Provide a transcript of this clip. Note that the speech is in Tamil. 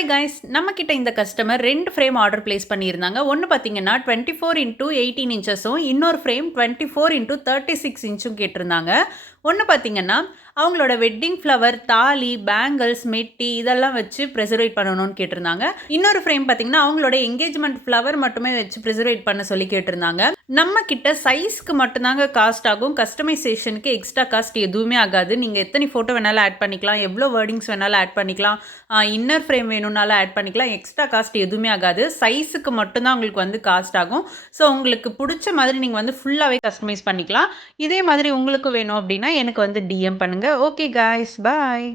ஹாய் காய்ஸ், நம்மக்கிட்ட இந்த கஸ்டமர் 2 ஃப்ரேம் ஆர்டர் பிளேஸ் பண்ணியிருந்தாங்க. ஒண்ணு பார்த்தீங்கன்னா 24x18 இன்ச்சஸும், இன்னொரு ஃப்ரேம் 24x36 இன்ச்சும் கேட்டிருந்தாங்க. ஒண்ணு பார்த்தீங்கன்னா, அவங்களோட வெட்டிங் ஃப்ளவர், தாலி, பேங்கிள்ஸ், மெட்டி இதெல்லாம் வச்சு ப்ரிசர்வேட் பண்ணணும்னு கேட்டிருந்தாங்க. இன்னொரு ஃப்ரேம் பார்த்தீங்கன்னா, அவங்களோட என்கேஜ்மெண்ட் ஃப்ளவர் மட்டுமே வச்சு ப்ரிசர்வேட் பண்ண சொல்லி கேட்டிருந்தாங்க. நம்மக்கிட்ட சைஸ்க்கு மட்டும் தாங்க காஸ்ட் ஆகும். கஸ்டமைசேஷனுக்கு எக்ஸ்ட்ரா காஸ்ட் எதுவுமே ஆகாது. நீங்க எத்தனை ஃபோட்டோ வேணாலும் ஆட் பண்ணிக்கலாம். எவ்வளோ வேர்டிங்ஸ் வேணாலும் ஆட் பண்ணிக்கலாம். இன்னர் ஃப்ரேம் வேணும்னாலும் ஆட் பண்ணிக்கலாம். எக்ஸ்ட்ரா காஸ்ட் எதுவுமே ஆகாது. சைஸுக்கு மட்டும்தான் உங்களுக்கு வந்து காஸ்ட் ஆகும். ஸோ உங்களுக்கு பிடிச்ச மாதிரி நீங்கள் வந்து ஃபுல்லாகவே கஸ்டமைஸ் பண்ணிக்கலாம். இதே மாதிரி உங்களுக்கு வேணும் அப்படின்னா எனக்கு வந்து டிஎம் பண்ணுங்க. ஓகே காய்ஸ், பாய்.